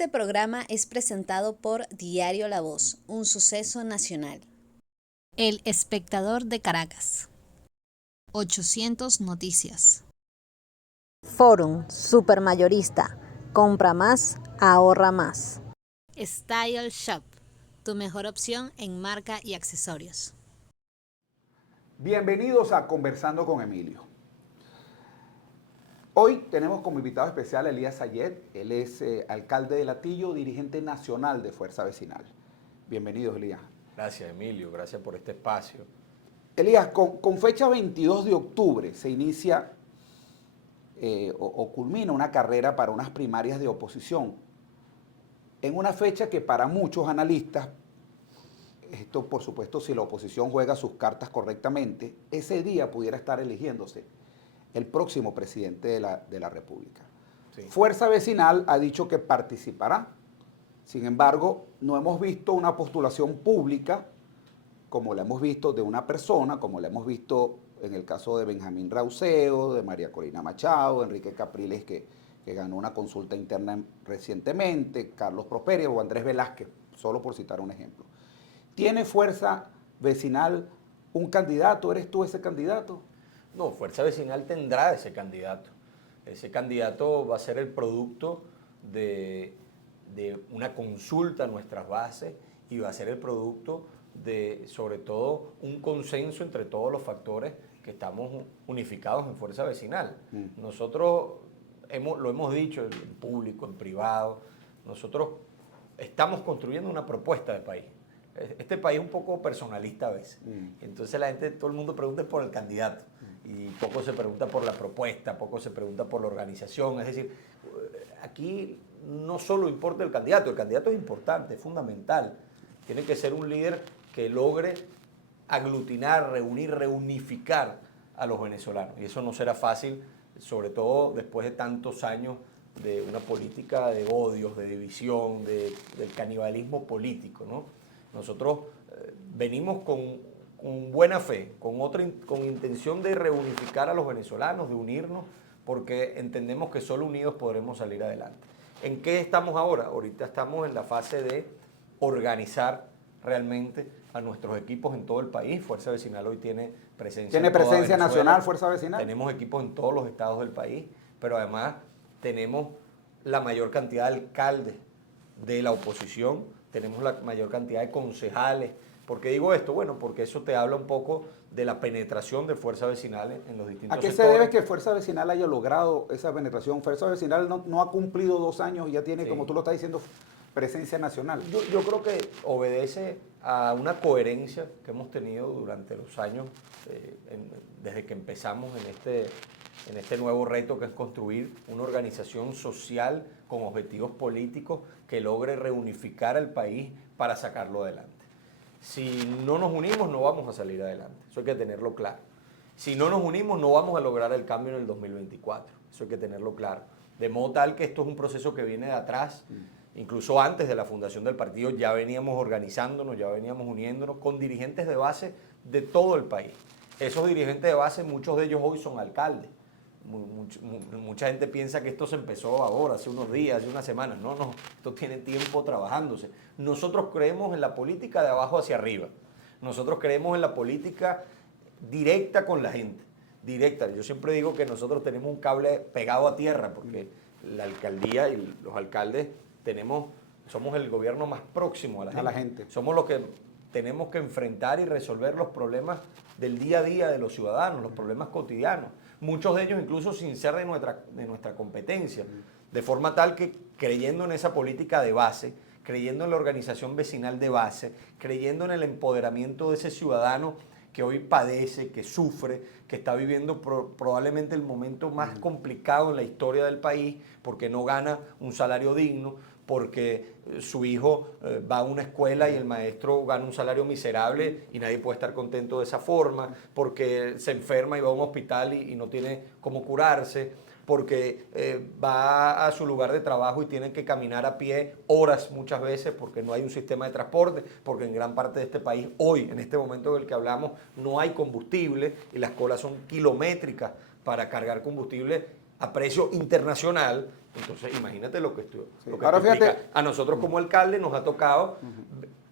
Este programa es presentado por Diario La Voz, un suceso nacional. El Espectador de Caracas. 800 Noticias. Forum Supermayorista. Compra más, ahorra más. Style Shop, tu mejor opción en marca y accesorios. Bienvenidos a Conversando con Emilio. Hoy tenemos como invitado especial a Elías Sayed. Él es alcalde de Latillo, dirigente nacional de Fuerza Vecinal. Bienvenidos, Elías. Gracias, Emilio. Gracias por este espacio. Elías, con fecha 22 de octubre se inicia o culmina una carrera para unas primarias de oposición. En una fecha que para muchos analistas, esto por supuesto si la oposición juega sus cartas correctamente, ese día pudiera estar eligiéndose el próximo presidente de la República. Sí. Fuerza Vecinal ha dicho que participará. Sin embargo, no hemos visto una postulación pública como la hemos visto de una persona, como la hemos visto en el caso de Benjamín Rauseo, de María Corina Machado, Enrique Capriles, que ganó una consulta interna recientemente, Carlos Prosperi o Andrés Velázquez, solo por citar un ejemplo. ¿Tiene Fuerza Vecinal un candidato? ¿Eres tú ese candidato? No, Fuerza Vecinal tendrá ese candidato. Ese candidato va a ser el producto de una consulta a nuestras bases y va a ser el producto de, sobre todo, un consenso entre todos los factores que estamos unificados en Fuerza Vecinal. Nosotros lo hemos dicho en público, en privado, nosotros estamos construyendo una propuesta de país. Este país es un poco personalista a veces. Entonces la gente, todo el mundo pregunta por el candidato y poco se pregunta por la propuesta, poco se pregunta por la organización. Es decir, aquí no solo importa el candidato es importante, es fundamental. Tiene que ser un líder que logre aglutinar, reunir, reunificar a los venezolanos. Y eso no será fácil, sobre todo después de tantos años de una política de odios, de división, del canibalismo político, ¿no? Nosotros venimos con buena fe, con intención de reunificar a los venezolanos, de unirnos, porque entendemos que solo unidos podremos salir adelante. ¿En qué estamos ahora? Ahorita estamos en la fase de organizar realmente a nuestros equipos en todo el país. Fuerza Vecinal hoy tiene presencia. ¿Tiene presencia nacional Fuerza Vecinal? Tenemos equipos en todos los estados del país, pero además tenemos la mayor cantidad de alcaldes de la oposición, tenemos la mayor cantidad de concejales. ¿Por qué digo esto? Bueno, porque eso te habla un poco de la penetración de Fuerza Vecinal en los distintos sectores. ¿A qué se debe que Fuerza Vecinal haya logrado esa penetración? Fuerza Vecinal no ha cumplido 2 años y ya tiene, como tú lo estás diciendo, presencia nacional. Yo creo que obedece a una coherencia que hemos tenido durante los años, desde que empezamos en este nuevo reto que es construir una organización social con objetivos políticos que logre reunificar al país para sacarlo adelante. Si no nos unimos no vamos a salir adelante, eso hay que tenerlo claro. Si no nos unimos no vamos a lograr el cambio en el 2024, eso hay que tenerlo claro. De modo tal que esto es un proceso que viene de atrás. Incluso antes de la fundación del partido ya veníamos organizándonos, ya veníamos uniéndonos con dirigentes de base de todo el país. Esos dirigentes de base, muchos de ellos hoy son alcaldes. Mucha gente piensa que esto se empezó ahora, hace unos días, hace unas semanas. No, esto tiene tiempo trabajándose. Nosotros creemos en la política de abajo hacia arriba. Nosotros creemos en la política directa con la gente. Directa. Yo siempre digo que nosotros tenemos un cable pegado a tierra porque la alcaldía y los alcaldes somos el gobierno más próximo a la gente. Somos los que tenemos que enfrentar y resolver los problemas del día a día de los ciudadanos, los problemas cotidianos. Muchos de ellos incluso sin ser de nuestra competencia. De forma tal que creyendo en esa política de base, creyendo en la organización vecinal de base, creyendo en el empoderamiento de ese ciudadano que hoy padece, que sufre, que está viviendo probablemente el momento más complicado en la historia del país porque no gana un salario digno, porque su hijo va a una escuela y el maestro gana un salario miserable y nadie puede estar contento de esa forma, porque se enferma y va a un hospital y no tiene cómo curarse, porque va a su lugar de trabajo y tiene que caminar a pie horas muchas veces porque no hay un sistema de transporte, porque en gran parte de este país hoy, en este momento del que hablamos, no hay combustible y las colas son kilométricas para cargar combustible a precio internacional, entonces imagínate lo que esto Sí. lo que Ahora esto fíjate. implica. A nosotros como alcalde nos ha tocado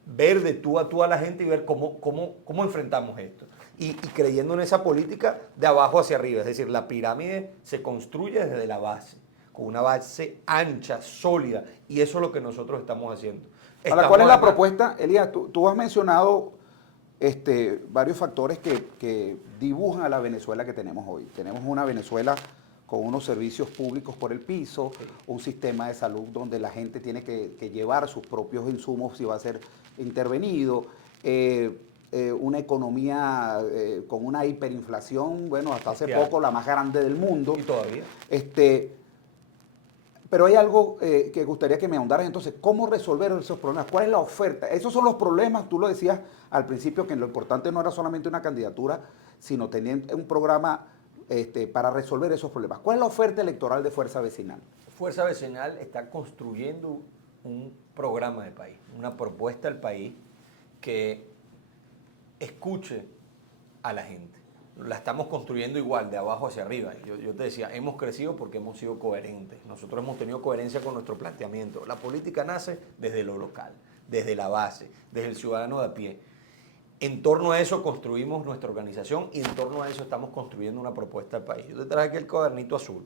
ver de tú a la gente y ver cómo enfrentamos esto. Y creyendo en esa política de abajo hacia arriba, es decir, la pirámide se construye desde la base, con una base ancha, sólida, y eso es lo que nosotros estamos haciendo. Ahora, ¿cuál es la Además, propuesta? Elías, tú has mencionado varios factores que dibujan a la Venezuela que tenemos hoy. Tenemos una Venezuela con unos servicios públicos por el piso, un sistema de salud donde la gente tiene que llevar sus propios insumos si va a ser intervenido, una economía con una hiperinflación, bueno, hasta hace Bestial. poco la más grande del mundo. y todavía. Pero hay algo que gustaría que me ahondaras entonces, ¿cómo resolver esos problemas? ¿Cuál es la oferta? Esos son los problemas, tú lo decías al principio, que lo importante no era solamente una candidatura, sino tener un programa para resolver esos problemas. ¿Cuál es la oferta electoral de Fuerza Vecinal? Fuerza Vecinal está construyendo un programa de país, una propuesta al país que escuche a la gente. La estamos construyendo igual, de abajo hacia arriba. Yo te decía, hemos crecido porque hemos sido coherentes. Nosotros hemos tenido coherencia con nuestro planteamiento. La política nace desde lo local, desde la base, desde el ciudadano de a pie. En torno a eso construimos nuestra organización y en torno a eso estamos construyendo una propuesta al país. Yo te traje aquí el cuadernito azul.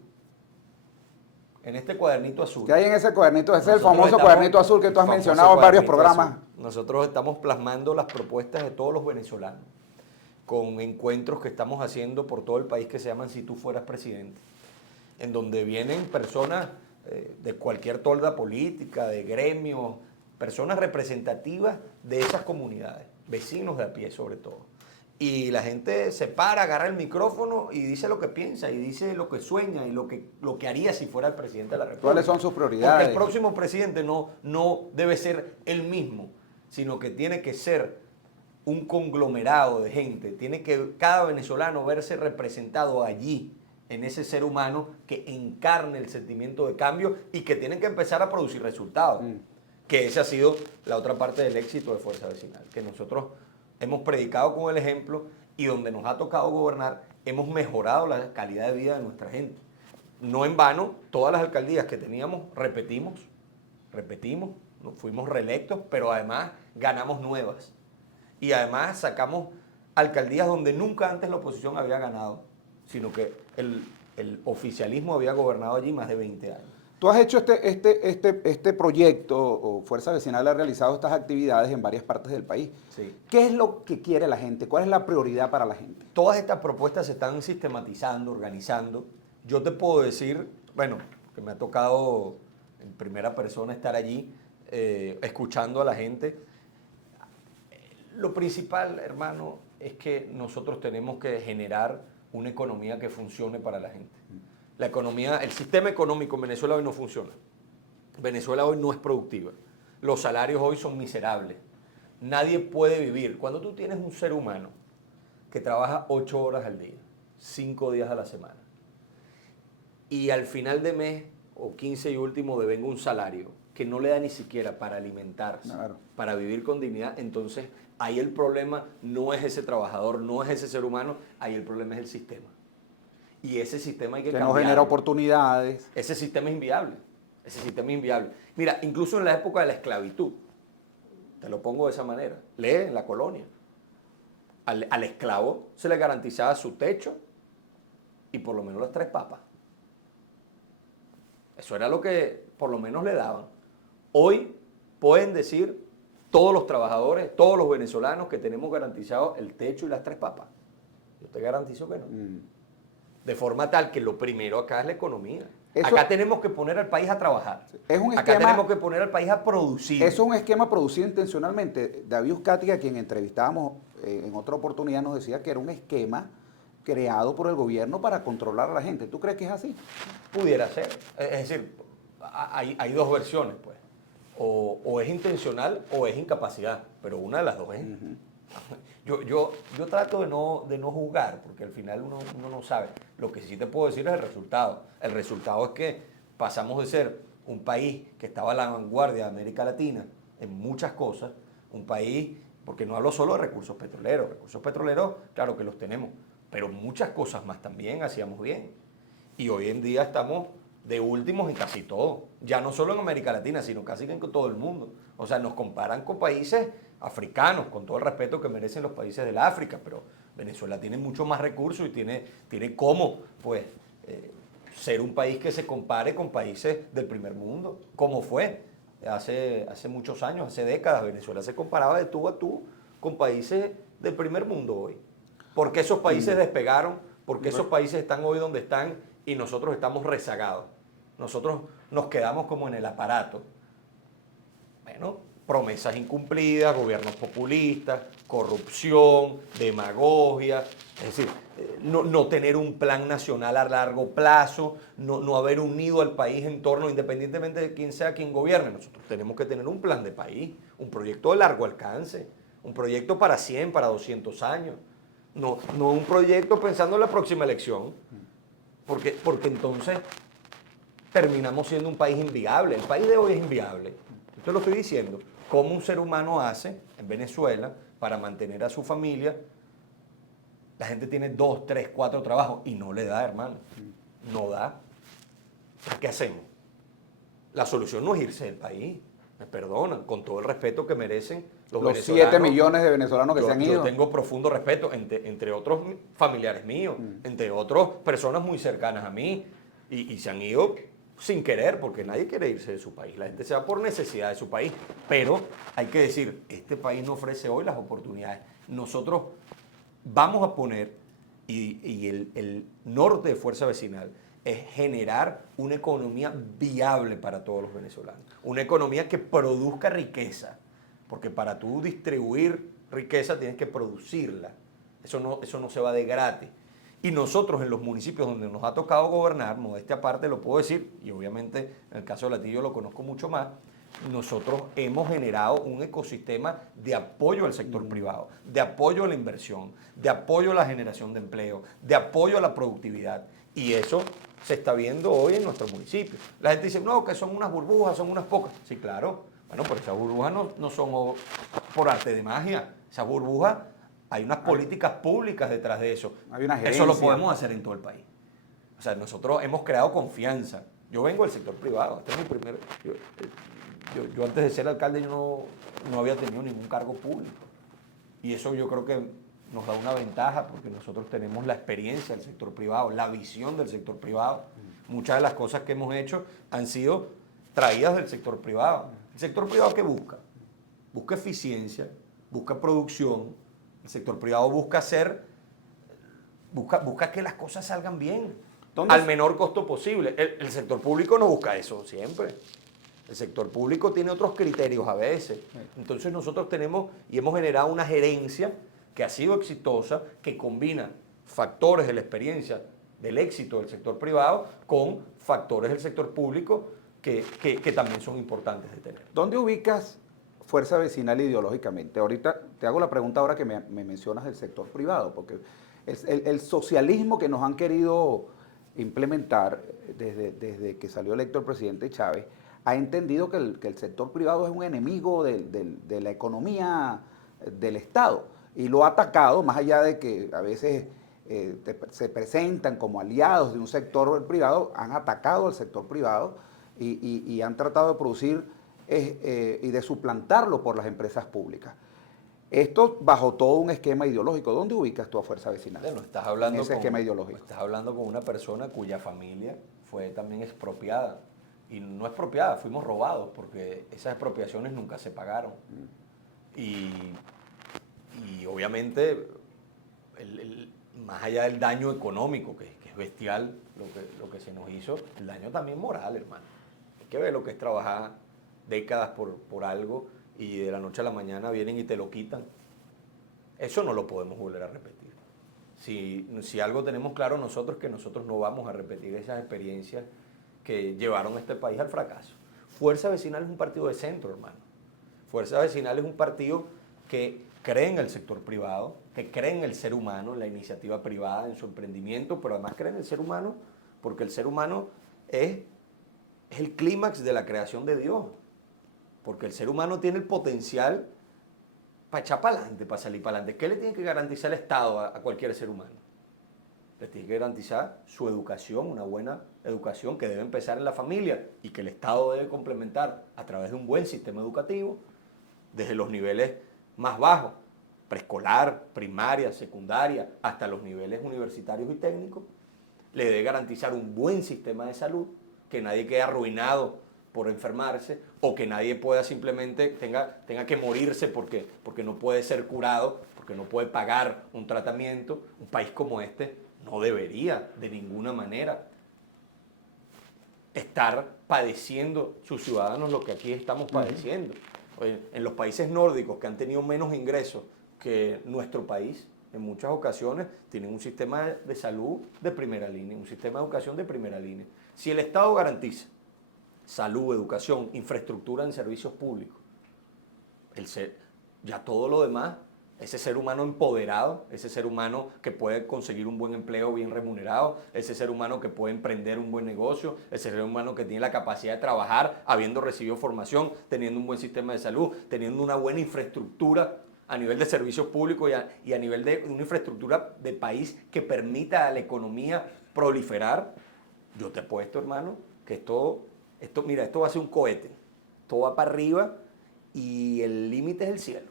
En este cuadernito azul. ¿Qué hay en ese cuadernito? Ese es el Nosotros famoso estamos- cuadernito azul que tú has famoso mencionado en varios cuadernito programas. azul. Nosotros estamos plasmando las propuestas de todos los venezolanos con encuentros que estamos haciendo por todo el país que se llaman Si tú fueras presidente, en donde vienen personas de cualquier tolda política, de gremios, personas representativas de esas comunidades, vecinos de a pie sobre todo. Y la gente se para, agarra el micrófono y dice lo que piensa, y dice lo que sueña, y lo que haría si fuera el presidente de la República. ¿Cuáles son sus prioridades? Porque el próximo presidente no debe ser el mismo, sino que tiene que ser un conglomerado de gente. Tiene que cada venezolano verse representado allí, en ese ser humano que encarne el sentimiento de cambio y que tienen que empezar a producir resultados. Que esa ha sido la otra parte del éxito de Fuerza Vecinal, que nosotros hemos predicado con el ejemplo y donde nos ha tocado gobernar, hemos mejorado la calidad de vida de nuestra gente. No en vano, todas las alcaldías que teníamos repetimos, nos fuimos reelectos, pero además ganamos nuevas. Y además sacamos alcaldías donde nunca antes la oposición había ganado, sino que el oficialismo había gobernado allí más de 20 años. Tú has hecho este proyecto, o Fuerza Vecinal ha realizado estas actividades en varias partes del país. Sí. ¿Qué es lo que quiere la gente? ¿Cuál es la prioridad para la gente? Todas estas propuestas se están sistematizando, organizando. Yo te puedo decir, bueno, que me ha tocado en primera persona estar allí, escuchando a la gente. Lo principal, hermano, es que nosotros tenemos que generar una economía que funcione para la gente. La economía, el sistema económico en Venezuela hoy no funciona. Venezuela hoy no es productiva. Los salarios hoy son miserables. Nadie puede vivir. Cuando tú tienes un ser humano que trabaja 8 horas al día, 5 días a la semana, y al final de mes o 15 y último devenga un salario que no le da ni siquiera para alimentarse, Claro. para vivir con dignidad, entonces ahí el problema no es ese trabajador, no es ese ser humano, ahí el problema es el sistema. Y ese sistema hay que Que no cambiarlo. genera oportunidades. Ese sistema es inviable. Ese sistema es inviable. Mira, incluso en la época de la esclavitud, te lo pongo de esa manera, lee en la colonia, al esclavo se le garantizaba su techo y por lo menos las 3 papas. Eso era lo que por lo menos le daban. Hoy pueden decir todos los trabajadores, todos los venezolanos que tenemos garantizado el techo y las 3 papas. Yo te garantizo que no. De forma tal que lo primero acá es la economía. Eso- Acá tenemos que poner al país a trabajar. Es un Acá esquema- tenemos que poner al país a producir. Eso es un esquema producido intencionalmente. David Uzcategui, a quien entrevistábamos en otra oportunidad, nos decía que era un esquema creado por el gobierno para controlar a la gente. ¿Tú crees que es así? Pudiera ser. Es decir, hay 2 versiones, pues. O es intencional o es incapacidad, pero una de las dos es. Yo trato de no juzgar, porque al final uno no sabe. Lo que sí te puedo decir es el resultado. El resultado es que pasamos de ser un país que estaba a la vanguardia de América Latina en muchas cosas, un país, porque no hablo solo de recursos petroleros, claro que los tenemos, pero muchas cosas más también hacíamos bien. Y hoy en día estamos de últimos en casi todo. Ya no solo en América Latina, sino casi que en todo el mundo. O sea, nos comparan con países africanos, con todo el respeto que merecen los países del África, pero Venezuela tiene mucho más recursos y tiene cómo, pues, ser un país que se compare con países del primer mundo, como fue hace muchos años, hace décadas. Venezuela se comparaba de tú a tú con países del primer mundo hoy. ¿Por qué esos países despegaron? ¿Por qué esos países están hoy donde están y nosotros estamos rezagados? Nosotros nos quedamos como en el aparato. Bueno, promesas incumplidas, gobiernos populistas, corrupción, demagogia, es decir, no tener un plan nacional a largo plazo, no haber unido al país en torno, independientemente de quién sea quien gobierne. Nosotros tenemos que tener un plan de país, un proyecto de largo alcance, un proyecto para 100, para 200 años, no un proyecto pensando en la próxima elección, porque entonces terminamos siendo un país inviable. El país de hoy es inviable. Yo te lo estoy diciendo. ¿Cómo un ser humano hace en Venezuela para mantener a su familia? La gente tiene 2, 3, 4 trabajos y no le da, hermano. No da. ¿Qué hacemos? La solución no es irse del país. Me perdonan, con todo el respeto que merecen los venezolanos. 7 millones de venezolanos que se han ido. Yo tengo profundo respeto, entre otros familiares míos, entre otras personas muy cercanas a mí, y se han ido sin querer, porque nadie quiere irse de su país. La gente se va por necesidad de su país. Pero hay que decir, este país no ofrece hoy las oportunidades. Nosotros vamos a poner, y el norte de Fuerza Vecinal es generar una economía viable para todos los venezolanos. Una economía que produzca riqueza. Porque para tú distribuir riqueza tienes que producirla. Eso no se va de gratis. Y nosotros en los municipios donde nos ha tocado gobernar, modestia aparte lo puedo decir, y obviamente en el caso de Latillo lo conozco mucho más, nosotros hemos generado un ecosistema de apoyo al sector privado, de apoyo a la inversión, de apoyo a la generación de empleo, de apoyo a la productividad. Y eso se está viendo hoy en nuestros municipios. La gente dice, no, que son unas burbujas, son unas pocas. Sí, claro. Bueno, pero esas burbujas no son por arte de magia. Esas burbujas, hay unas políticas públicas detrás de eso. Hay una gerencia. Eso lo podemos hacer en todo el país. O sea, nosotros hemos creado confianza. Yo vengo del sector privado. Este es mi primer... Yo antes de ser alcalde yo no había tenido ningún cargo público. Y eso yo creo que nos da una ventaja porque nosotros tenemos la experiencia del sector privado, la visión del sector privado. Muchas de las cosas que hemos hecho han sido traídas del sector privado. ¿El sector privado qué busca? Busca eficiencia, busca producción. El sector privado busca que las cosas salgan bien, al menor costo posible. El sector público no busca eso siempre. El sector público tiene otros criterios a veces. Entonces nosotros tenemos y hemos generado una gerencia que ha sido exitosa, que combina factores de la experiencia del éxito del sector privado con factores del sector público que también son importantes de tener. ¿Dónde ubicas Fuerza Vecinal ideológicamente? Ahorita te hago la pregunta ahora que me mencionas del sector privado, porque el socialismo que nos han querido implementar desde que salió electo el presidente Chávez ha entendido que el sector privado es un enemigo de la economía del Estado y lo ha atacado, más allá de que a veces se presentan como aliados de un sector privado, han atacado al sector privado y han tratado de producir y de suplantarlo por las empresas públicas. Esto bajo todo un esquema ideológico. ¿Dónde ubicas tú a Fuerza Vecinal? Bueno, estás hablando en ese esquema ideológico. Estás hablando con una persona cuya familia fue también expropiada. Y no expropiada, fuimos robados, porque esas expropiaciones nunca se pagaron. Y obviamente, más allá del daño económico, que es bestial lo que se nos hizo, el daño también moral, hermano. Hay que ver lo que es trabajar décadas por algo y de la noche a la mañana vienen y te lo quitan. Eso no lo podemos volver a repetir. Si algo tenemos claro nosotros, que nosotros no vamos a repetir esas experiencias que llevaron a este país al fracaso. Fuerza Vecinal es un partido de centro, hermano. Fuerza Vecinal es un partido que cree en el sector privado, que cree en el ser humano, en la iniciativa privada, en su emprendimiento, pero además cree en el ser humano, porque el ser humano es el clímax de la creación de Dios. Porque el ser humano tiene el potencial para echar para adelante, para salir para adelante. ¿Qué le tiene que garantizar el Estado a cualquier ser humano? les tiene que garantizar su educación, una buena educación que debe empezar en la familia y que el Estado debe complementar a través de un buen sistema educativo desde los niveles más bajos, preescolar, primaria, secundaria, hasta los niveles universitarios y técnicos. Le debe garantizar un buen sistema de salud, que nadie quede arruinado por enfermarse o que nadie pueda simplemente tenga que morirse porque no puede ser curado, porque no puede pagar un tratamiento. Un país como este no debería de ninguna manera estar padeciendo sus ciudadanos lo que aquí estamos padeciendo. En los países nórdicos que han tenido menos ingresos que nuestro país, en muchas ocasiones tienen un sistema de salud de primera línea, un sistema de educación de primera línea. Si el Estado garantiza salud, educación, infraestructura en servicios públicos, ya todo lo demás, ese ser humano empoderado, ese ser humano que puede conseguir un buen empleo bien remunerado, ese ser humano que puede emprender un buen negocio, ese ser humano que tiene la capacidad de trabajar habiendo recibido formación, teniendo un buen sistema de salud, teniendo una buena infraestructura a nivel de servicios públicos y a nivel de una infraestructura de país que permita a la economía proliferar. Yo te apuesto, hermano, que esto va a ser un cohete. Esto va para arriba y el límite es el cielo.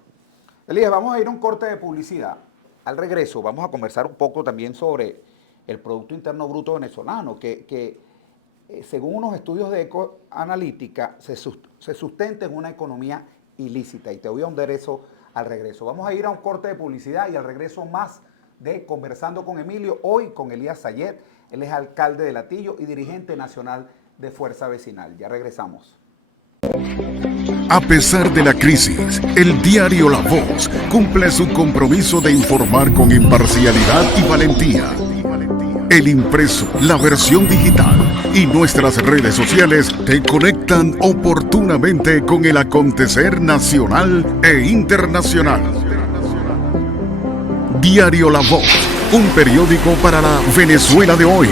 Elías, vamos a ir a un corte de publicidad. Al regreso vamos a conversar un poco también sobre el Producto Interno Bruto venezolano, que según unos estudios de Ecoanalítica se sustenta en una economía ilícita. Y te voy a ahondar eso al regreso. Vamos a ir a un corte de publicidad y al regreso más de Conversando con Emilio, hoy con Elías Sayet. Él es alcalde de Latillo y dirigente nacional de Fuerza Vecinal. Ya regresamos. A pesar de la crisis, el diario La Voz cumple su compromiso de informar con imparcialidad y valentía. El impreso, la versión digital y nuestras redes sociales te conectan oportunamente con el acontecer nacional e internacional. Diario La Voz, un periódico para la Venezuela de hoy.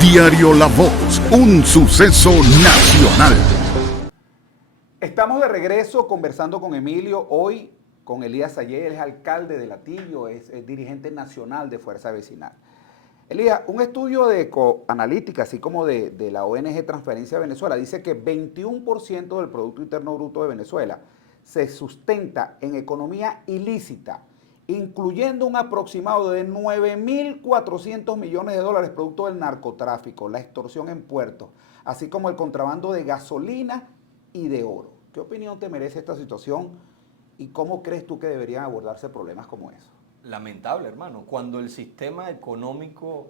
Diario La Voz, un suceso nacional. Estamos de regreso conversando con Emilio, hoy con Elías Sayet. Él es alcalde de Latillo, es dirigente nacional de Fuerza Vecinal. Elías, un estudio de Ecoanalítica, así como de la ONG Transparencia Venezuela, dice que 21% del Producto Interno Bruto de Venezuela se sustenta en economía ilícita, incluyendo un aproximado de 9.400 millones de dólares producto del narcotráfico, la extorsión en puertos, así como el contrabando de gasolina y de oro. ¿Qué opinión te merece esta situación y cómo crees tú que deberían abordarse problemas como eso? Lamentable, hermano. Cuando el sistema económico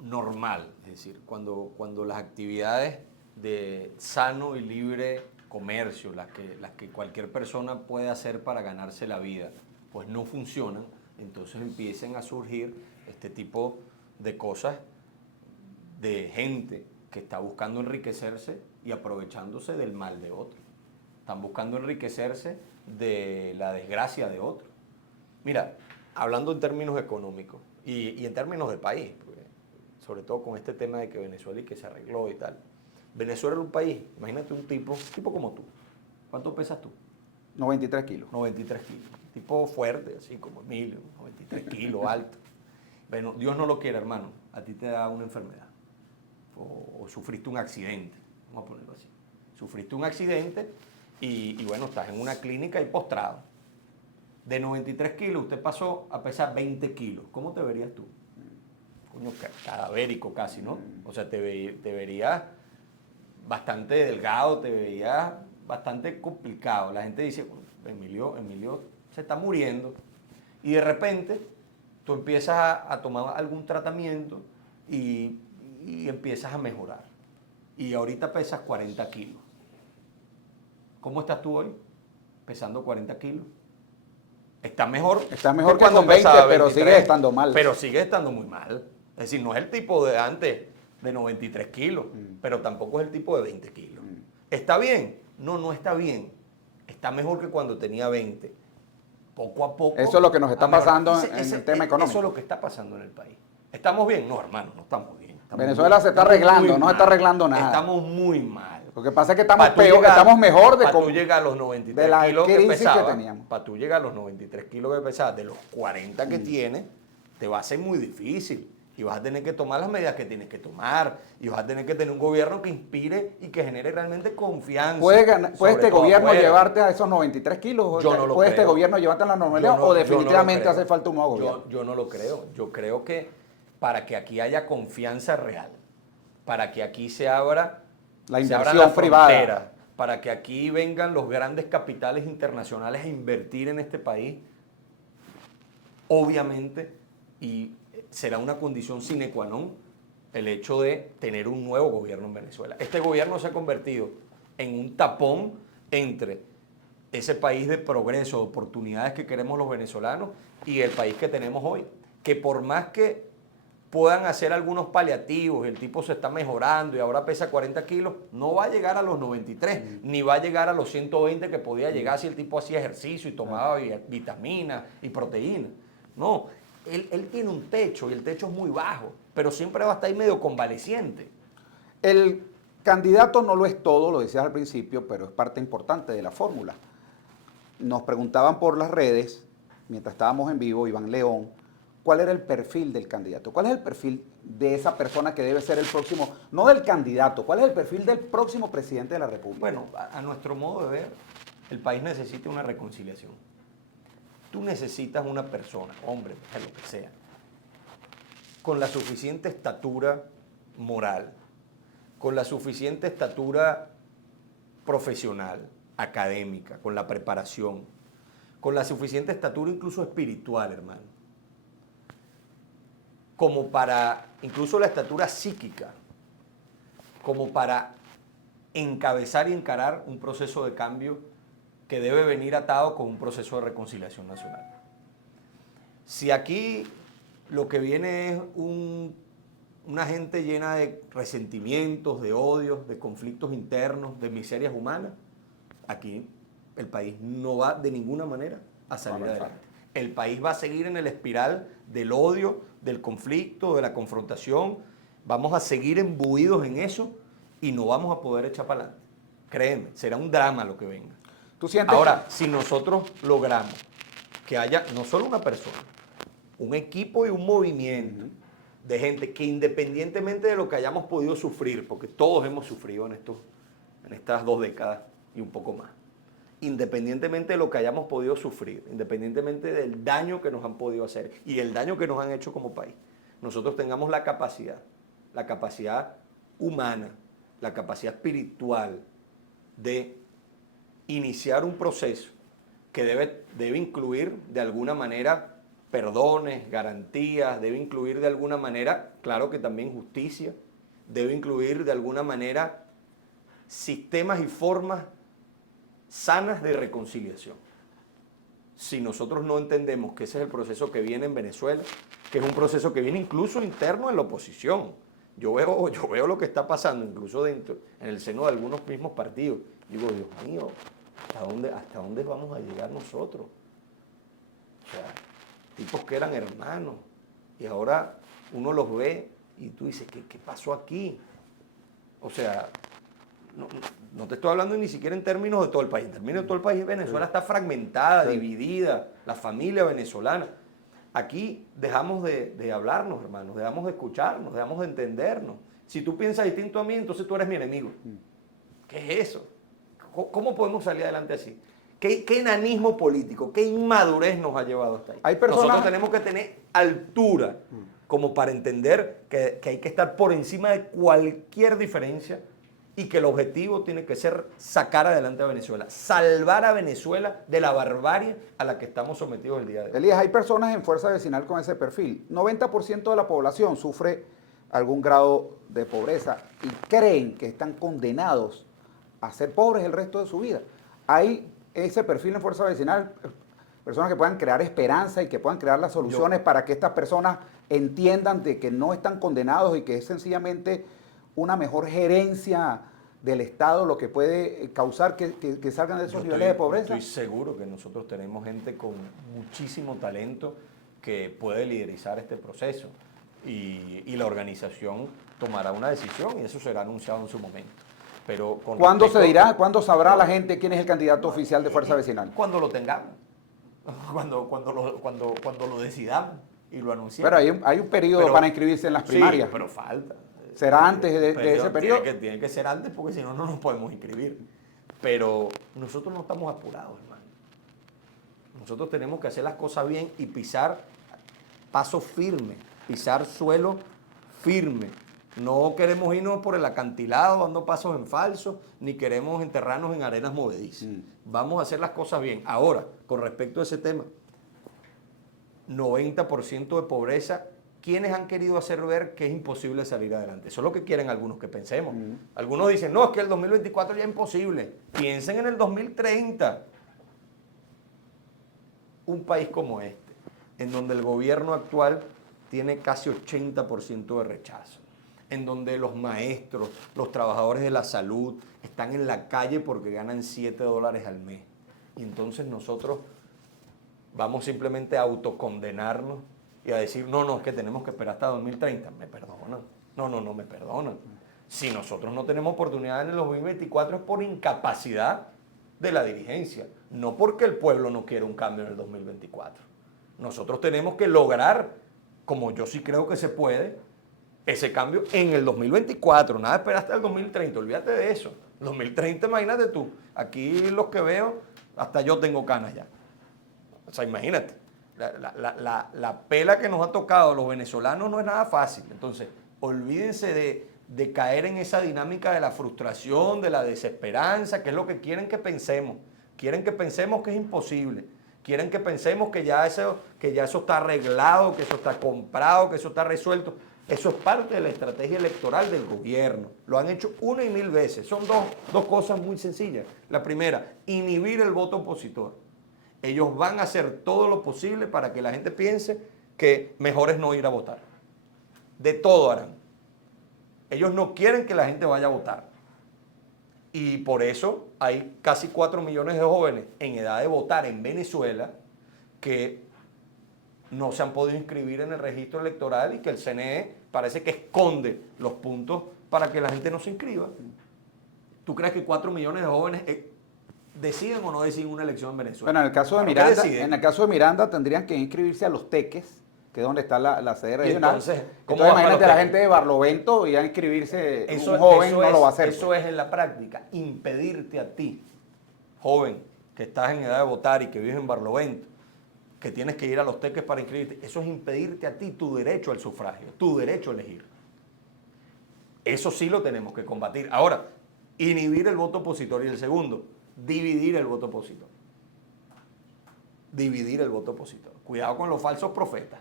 normal, es decir, cuando las actividades de sano y libre comercio, las que cualquier persona puede hacer para ganarse la vida, pues no funcionan, entonces empiecen a surgir este tipo de cosas de gente que está buscando enriquecerse y aprovechándose del mal de otro. Están buscando enriquecerse de la desgracia de otro. Mira, hablando en términos económicos y en términos de país, sobre todo con este tema de que Venezuela y que se arregló y tal. Venezuela era un país, imagínate un tipo como tú. ¿Cuánto pesas tú? 93 kilos. 93 kilos. Tipo fuerte, así como Emilio, 93 kilos, alto. Bueno, Dios no lo quiere, hermano. A ti te da una enfermedad. O sufriste un accidente, vamos a ponerlo así. Sufriste un accidente y bueno, estás en una clínica y postrado. De 93 kilos usted pasó a pesar 20 kilos. ¿Cómo te verías tú? Coño, cadavérico casi, ¿no? O sea, te verías bastante delgado, te veías bastante complicado. La gente dice, Emilio se está muriendo. Y de repente tú empiezas a tomar algún tratamiento y empiezas a mejorar. Y ahorita pesas 40 kilos. ¿Cómo estás tú hoy? Pesando 40 kilos. Está mejor que cuando 20, pero sigue estando mal. Pero sigue estando muy mal. Es decir, no es el tipo de antes de 93 kilos, pero tampoco es el tipo de 20 kilos. ¿Está bien? No está bien. Está mejor que cuando tenía 20. Poco a poco. Eso es lo que nos está pasando en el tema económico. Eso es lo que está pasando en el país. ¿Estamos bien? No, hermano, no estamos bien. Venezuela se está arreglando, no está arreglando nada. Estamos muy mal. Lo que pasa es que estamos Pa' tú peor, llegar- estamos mejor de pa' tú cómo- llegar a los de 93 la kilos que crisis que pesaba, teníamos. para tú llegar a los 93 kilos que pesaba, de los 40 que tienes, te va a ser muy difícil. Y vas a tener que tomar las medidas que tienes que tomar. Y vas a tener que tener un gobierno que inspire y que genere realmente confianza. ¿Puede sobre este todo gobierno afuera. llevarte a esos 93 kilos? Yo no lo ¿Puede este creo. gobierno llevarte a la normalidad Yo no- o yo no lo definitivamente creo. hace falta un nuevo gobierno? Yo no lo creo. Yo creo que para que aquí haya confianza real, para que aquí se abran inversión las privada. fronteras, para que aquí vengan los grandes capitales internacionales a invertir en este país, obviamente, y será una condición sine qua non el hecho de tener un nuevo gobierno en Venezuela. Este gobierno se ha convertido en un tapón entre ese país de progreso, de oportunidades que queremos los venezolanos y el país que tenemos hoy. Que por más que puedan hacer algunos paliativos, el tipo se está mejorando y ahora pesa 40 kilos, no va a llegar a los 93, ni va a llegar a los 120 que podía llegar si el tipo hacía ejercicio y tomaba vitaminas y proteínas. No, él tiene un techo y el techo es muy bajo, pero siempre va a estar ahí medio convaleciente. El candidato no lo es todo, lo decías al principio, pero es parte importante de la fórmula. Nos preguntaban por las redes, mientras estábamos en vivo, Iván León, ¿cuál era el perfil del candidato? ¿Cuál es el perfil de esa persona que debe ser el próximo, no del candidato, cuál es el perfil del próximo presidente de la República? Bueno, a nuestro modo de ver, el país necesita una reconciliación. Tú necesitas una persona, hombre, mujer, lo que sea, con la suficiente estatura moral, con la suficiente estatura profesional, académica, con la preparación, con la suficiente estatura incluso espiritual, hermano, como para, incluso la estatura psíquica, como para encabezar y encarar un proceso de cambio que debe venir atado con un proceso de reconciliación nacional. Si aquí lo que viene es una gente llena de resentimientos, de odios, de conflictos internos, de miserias humanas, aquí el país no va de ninguna manera a salir adelante. El país va a seguir en el espiral del odio, del conflicto, de la confrontación. Vamos a seguir embuidos en eso y no vamos a poder echar para adelante. Créeme, será un drama lo que venga. ¿Tú sientes Ahora, si nosotros logramos que haya no solo una persona, un equipo y un movimiento de gente que independientemente de lo que hayamos podido sufrir, porque todos hemos sufrido en estas 2 décadas y un poco más, independientemente de lo que hayamos podido sufrir, independientemente del daño que nos han podido hacer y el daño que nos han hecho como país, nosotros tengamos la capacidad humana, la capacidad espiritual de iniciar un proceso que debe incluir de alguna manera perdones, garantías, debe incluir de alguna manera, claro que también justicia, debe incluir de alguna manera sistemas y formas sanas de reconciliación. Si nosotros no entendemos que ese es el proceso que viene en Venezuela, que es un proceso que viene incluso interno en la oposición, yo veo lo que está pasando incluso dentro, en el seno de algunos mismos partidos, digo, Dios mío, ¿hasta dónde vamos a llegar nosotros? O sea, tipos que eran hermanos y ahora uno los ve y tú dices, ¿qué pasó aquí? O sea, no te estoy hablando ni siquiera en términos de todo el país. En términos de todo el país, Venezuela está fragmentada, dividida, la familia venezolana. Aquí dejamos de hablarnos, hermanos, dejamos de escucharnos, dejamos de entendernos. Si tú piensas distinto a mí, entonces tú eres mi enemigo. ¿Qué es eso? ¿Cómo podemos salir adelante así? ¿Qué enanismo político, qué inmadurez nos ha llevado hasta ahí? Nosotros tenemos que tener altura como para entender que hay que estar por encima de cualquier diferencia y que el objetivo tiene que ser sacar adelante a Venezuela, salvar a Venezuela de la barbarie a la que estamos sometidos el día de hoy. Elías, hay personas en Fuerza Vecinal con ese perfil. 90% de la población sufre algún grado de pobreza y creen que están condenados a ser pobres el resto de su vida. Hay ese perfil en Fuerza Vecinal, personas que puedan crear esperanza y que puedan crear las soluciones para que estas personas entiendan de que no están condenados y que es sencillamente una mejor gerencia del Estado lo que puede causar que salgan de esos niveles de pobreza. Estoy seguro que nosotros tenemos gente con muchísimo talento que puede liderizar este proceso y la organización tomará una decisión y eso será anunciado en su momento. Pero ¿Cuándo se dirá, cuándo sabrá la gente quién es el candidato oficial de Fuerza Vecinal? Cuando lo tengamos, cuando lo decidamos y lo anunciemos. Pero hay un periodo para inscribirse en las primarias. Sí, pero falta. ¿Será antes de ese periodo? Tiene que ser antes porque si no, no nos podemos inscribir. Pero nosotros no estamos apurados, hermano. Nosotros tenemos que hacer las cosas bien y pisar paso firme, pisar suelo firme. No queremos irnos por el acantilado dando pasos en falso, ni queremos enterrarnos en arenas movedizas. Vamos a hacer las cosas bien. Ahora, con respecto a ese tema, 90% de pobreza, ¿quiénes han querido hacer ver que es imposible salir adelante? Eso es lo que quieren algunos que pensemos. Algunos dicen, no, es que el 2024 ya es imposible. Piensen en el 2030. Un país como este, en donde el gobierno actual tiene casi 80% de rechazo, en donde los maestros, los trabajadores de la salud están en la calle porque ganan $7 al mes. Y entonces nosotros vamos simplemente a autocondenarnos y a decir, no, es que tenemos que esperar hasta 2030. Me perdonan. No me perdonan. Si nosotros no tenemos oportunidad en el 2024 es por incapacidad de la dirigencia, no porque el pueblo no quiere un cambio en el 2024. Nosotros tenemos que lograr, como yo sí creo que se puede, ese cambio en el 2024, nada esperar hasta el 2030, olvídate de eso. 2030, imagínate tú, aquí los que veo, hasta yo tengo canas ya. O sea, imagínate, la pela que nos ha tocado a los venezolanos no es nada fácil. Entonces, olvídense de caer en esa dinámica de la frustración, de la desesperanza, que es lo que quieren que pensemos. Quieren que pensemos que es imposible. Quieren que pensemos que ya eso está arreglado, que eso está comprado, que eso está resuelto. Eso es parte de la estrategia electoral del gobierno. Lo han hecho una y mil veces. Son dos cosas muy sencillas. La primera, inhibir el voto opositor. Ellos van a hacer todo lo posible para que la gente piense que mejor es no ir a votar. De todo harán. Ellos no quieren que la gente vaya a votar. Y por eso hay casi 4 millones de jóvenes en edad de votar en Venezuela que no se han podido inscribir en el registro electoral y que el CNE parece que esconde los puntos para que la gente no se inscriba. ¿Tú crees que 4 millones de jóvenes deciden o no deciden una elección en Venezuela? Bueno, en el caso de Miranda tendrían que inscribirse a Los Teques, que es donde está la sede regional. Entonces imagínate a la gente de Barlovento y a inscribirse, un joven no lo va a hacer. Eso es en la práctica, impedirte a ti, joven, que estás en edad de votar y que vives en Barlovento, que tienes que ir a Los Teques para inscribirte. Eso es impedirte a ti tu derecho al sufragio, tu derecho a elegir. Eso sí lo tenemos que combatir. Ahora, inhibir el voto opositor. Y el segundo, dividir el voto opositor. Dividir el voto opositor. Cuidado con los falsos profetas.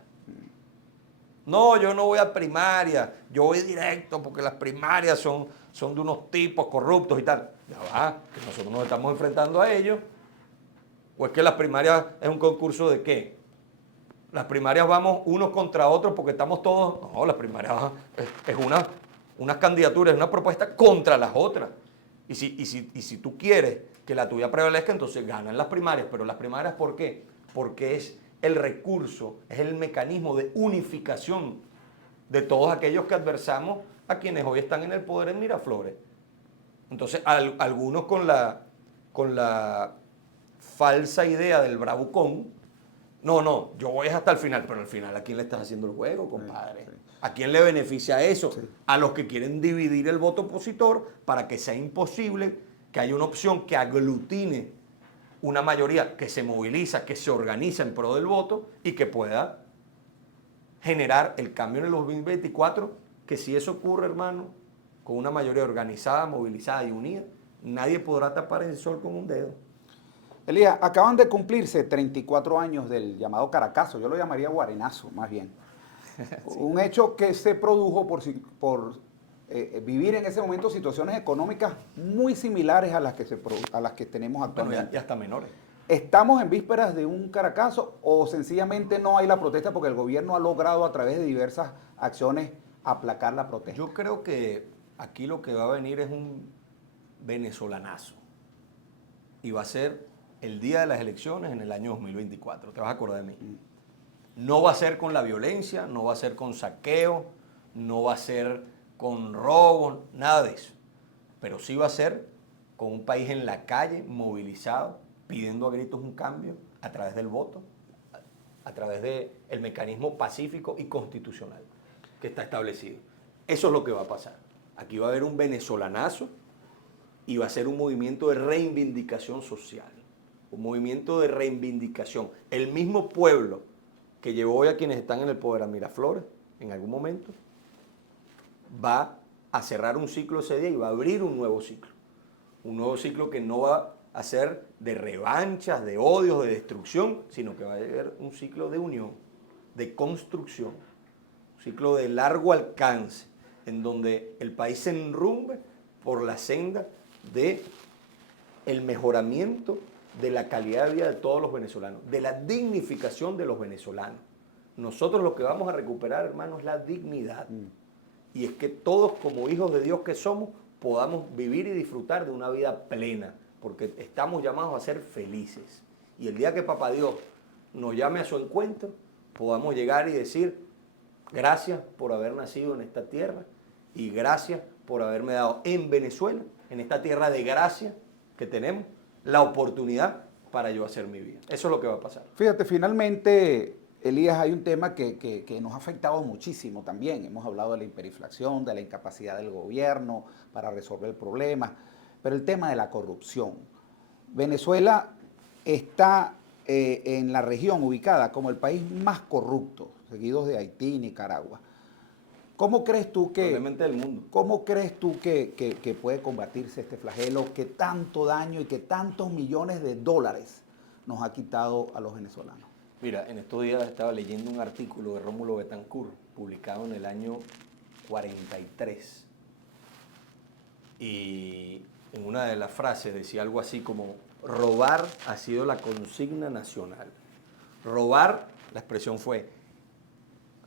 No, yo no voy a primaria, yo voy directo porque las primarias son de unos tipos corruptos y tal. Ya va, que nosotros nos estamos enfrentando a ellos. ¿O es que las primarias es un concurso de qué? Las primarias vamos unos contra otros porque estamos todos... No, las primarias es unas candidaturas, es una propuesta contra las otras. Y si tú quieres que la tuya prevalezca, entonces ganan las primarias. Pero las primarias, ¿por qué? Porque es el recurso, es el mecanismo de unificación de todos aquellos que adversamos a quienes hoy están en el poder en Miraflores. Entonces, algunos con la falsa idea del bravucón, no, yo voy hasta el final, pero al final, ¿a quién le estás haciendo el juego, compadre? ¿A quién le beneficia eso? A los que quieren dividir el voto opositor para que sea imposible que haya una opción que aglutine una mayoría que se moviliza, que se organiza en pro del voto y que pueda generar el cambio en el 2024, que si eso ocurre, hermano, con una mayoría organizada, movilizada y unida, nadie podrá tapar el sol con un dedo. Elías, acaban de cumplirse 34 años del llamado Caracazo, yo lo llamaría Guarenazo, más bien. Sí. Un hecho que se produjo por vivir en ese momento situaciones económicas muy similares a las que tenemos actualmente. Bueno, y hasta menores. ¿Estamos en vísperas de un Caracazo o sencillamente no hay la protesta porque el gobierno ha logrado a través de diversas acciones aplacar la protesta? Yo creo que aquí lo que va a venir es un venezolanazo y va a ser el día de las elecciones en el año 2024. Te vas a acordar de mí. No va a ser con la violencia, no va a ser con saqueo, no va a ser con robos, nada de eso. pero sí va a ser con un país en la calle, movilizado, pidiendo a gritos un cambio a través del voto, a través del mecanismo pacífico y constitucional que está establecido. Eso es lo que va a pasar. Aquí va a haber un venezolanazo y va a ser un movimiento de reivindicación social, un movimiento de reivindicación. El mismo pueblo que llevó hoy a quienes están en el poder a Miraflores, en algún momento, va a cerrar un ciclo ese día y va a abrir un nuevo ciclo. Un nuevo ciclo que no va a ser de revanchas, de odios, de destrucción, sino que va a ser un ciclo de unión, de construcción, un ciclo de largo alcance, en donde el país se enrumbe por la senda de el mejoramiento de la calidad de vida de todos los venezolanos, de la dignificación de los venezolanos. Nosotros lo que vamos a recuperar, hermanos, es la dignidad. Y es que todos, como hijos de Dios que somos, podamos vivir y disfrutar de una vida plena, porque estamos llamados a ser felices. Y el día que Papá Dios nos llame a su encuentro, podamos llegar y decir, gracias por haber nacido en esta tierra y gracias por haberme dado en Venezuela, en esta tierra de gracia que tenemos, la oportunidad para yo hacer mi vida. Eso es lo que va a pasar. Fíjate, finalmente, Elías, hay un tema que nos ha afectado muchísimo también. Hemos hablado de la hiperinflación, de la incapacidad del gobierno para resolver problemas, pero el tema de la corrupción. Venezuela está en la región ubicada como el país más corrupto, seguidos de Haití y Nicaragua. ¿Cómo crees tú Probablemente del mundo. ¿Cómo crees tú que puede combatirse este flagelo que tanto daño y que tantos millones de dólares nos ha quitado a los venezolanos? Mira, en estos días estaba leyendo un artículo de Rómulo Betancourt, publicado en el año 43. Y en una de las frases decía algo así como, robar ha sido la consigna nacional. Robar, la expresión fue,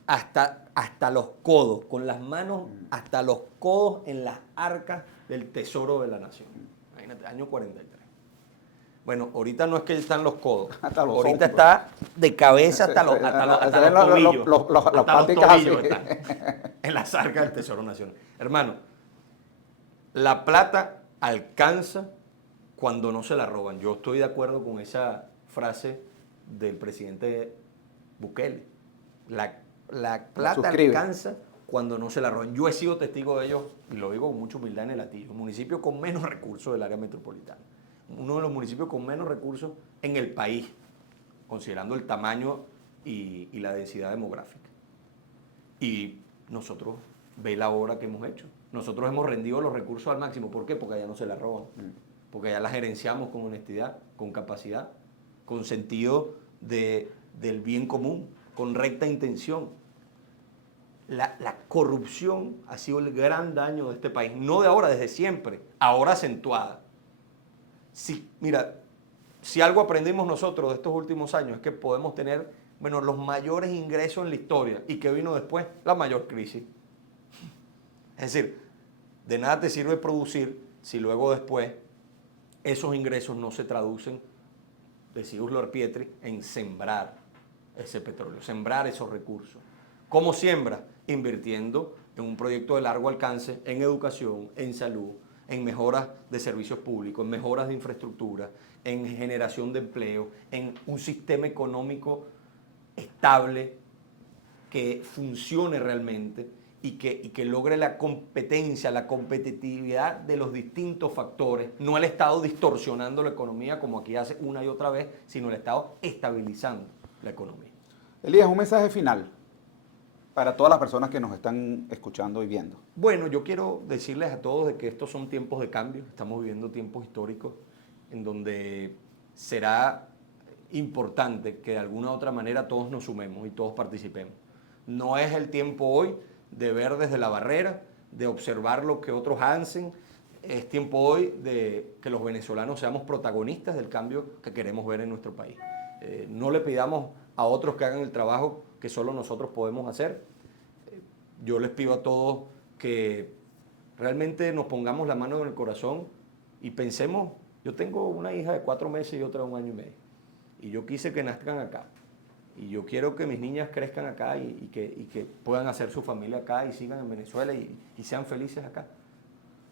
hasta los codos, con las manos hasta los codos en las arcas del tesoro de la nación. Imagínate, año 43. Bueno, ahorita no es que están los codos, ahorita está de cabeza hasta los tobillos. Las paticas están en las arcas del Tesoro Nacional. Hermano, la plata alcanza cuando no se la roban. Yo estoy de acuerdo con esa frase del presidente Bukele. La plata alcanza cuando no se la roban. Yo he sido testigo de ello, y lo digo con mucha humildad, en el Hatillo, municipio con menos recursos del área metropolitana. Uno de los municipios con menos recursos en el país, considerando el tamaño y la densidad demográfica. Y nosotros, ve la obra que hemos hecho. Nosotros hemos rendido los recursos al máximo. ¿Por qué? Porque allá no se la roban. Porque allá la gerenciamos con honestidad, con capacidad, con sentido del bien común, con recta intención. La corrupción ha sido el gran daño de este país. No de ahora, desde siempre. Ahora acentuada. Mira, si algo aprendimos nosotros de estos últimos años es que podemos tener, bueno, los mayores ingresos en la historia. ¿Y qué vino después? La mayor crisis. Es decir, de nada te sirve producir si luego después esos ingresos no se traducen, decía Ursula Pietri, en sembrar ese petróleo, sembrar esos recursos. ¿Cómo siembra? Invirtiendo en un proyecto de largo alcance, en educación, en salud, en mejoras de servicios públicos, en mejoras de infraestructura, en generación de empleo, en un sistema económico estable que funcione realmente y que logre la competencia, la competitividad de los distintos factores, no el Estado distorsionando la economía como aquí hace una y otra vez, sino el Estado estabilizando la economía. Elías, un mensaje final para todas las personas que nos están escuchando y viendo. Bueno, yo quiero decirles a todos de que estos son tiempos de cambio, estamos viviendo tiempos históricos en donde será importante que de alguna u otra manera todos nos sumemos y todos participemos. No es el tiempo hoy de ver desde la barrera, de observar lo que otros hacen, es tiempo hoy de que los venezolanos seamos protagonistas del cambio que queremos ver en nuestro país. No le pidamos a otros que hagan el trabajo que solo nosotros podemos hacer. Yo les pido a todos que realmente nos pongamos la mano en el corazón y pensemos, yo tengo una hija de 4 meses y otra de 1 año y medio, y yo quise que nazcan acá, y yo quiero que mis niñas crezcan acá y que puedan hacer su familia acá y sigan en Venezuela y sean felices acá.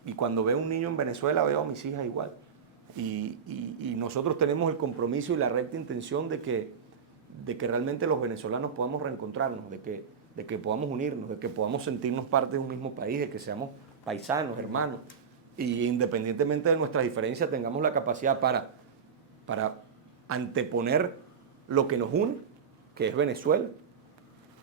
Y cuando veo un niño en Venezuela, veo a mis hijas igual. Y nosotros tenemos el compromiso y la recta intención de que realmente los venezolanos podamos reencontrarnos, de que podamos unirnos, de que podamos sentirnos parte de un mismo país, de que seamos paisanos, hermanos, y independientemente de nuestras diferencias tengamos la capacidad para anteponer lo que nos une, que es Venezuela,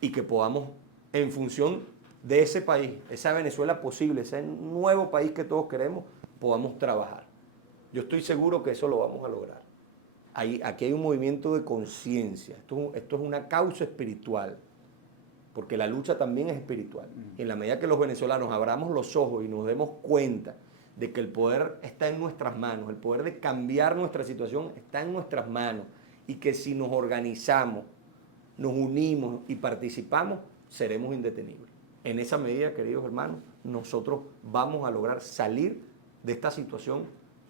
y que podamos, en función de ese país, esa Venezuela posible, ese nuevo país que todos queremos, podamos trabajar. Yo estoy seguro que eso lo vamos a lograr. Aquí hay un movimiento de conciencia, esto es una causa espiritual, porque la lucha también es espiritual. Y en la medida que los venezolanos abramos los ojos y nos demos cuenta de que el poder está en nuestras manos, el poder de cambiar nuestra situación está en nuestras manos, y que si nos organizamos, nos unimos y participamos, seremos indetenibles. En esa medida, queridos hermanos, nosotros vamos a lograr salir de esta situación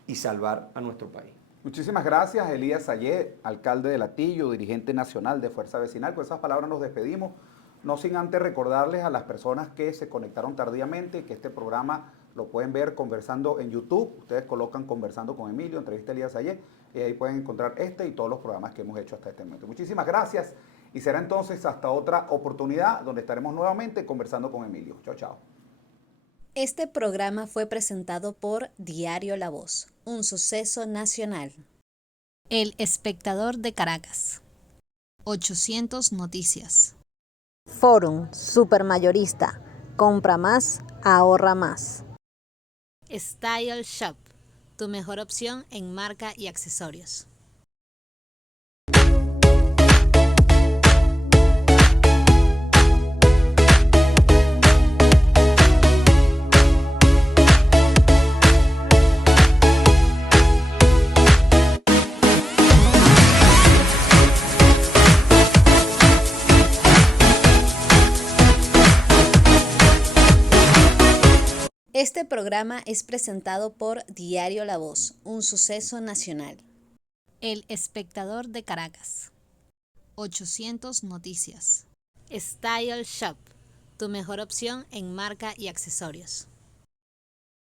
y salvar a nuestro país. Muchísimas gracias, Elías Sayé, alcalde de Latillo, dirigente nacional de Fuerza Vecinal. Con esas palabras nos despedimos, no sin antes recordarles a las personas que se conectaron tardíamente que este programa lo pueden ver conversando en YouTube. Ustedes colocan Conversando con Emilio, entrevista a Elías Sayé, y ahí pueden encontrar este y todos los programas que hemos hecho hasta este momento. Muchísimas gracias, y será entonces hasta otra oportunidad donde estaremos nuevamente conversando con Emilio. Chao, chao. Este programa fue presentado por Diario La Voz, un suceso nacional. El Espectador de Caracas. 800 Noticias. Forum Supermayorista. Compra más, ahorra más. Style Shop, tu mejor opción en marca y accesorios. Este programa es presentado por Diario La Voz, un suceso nacional. El Espectador de Caracas. 800 Noticias. Style Shop, tu mejor opción en marca y accesorios.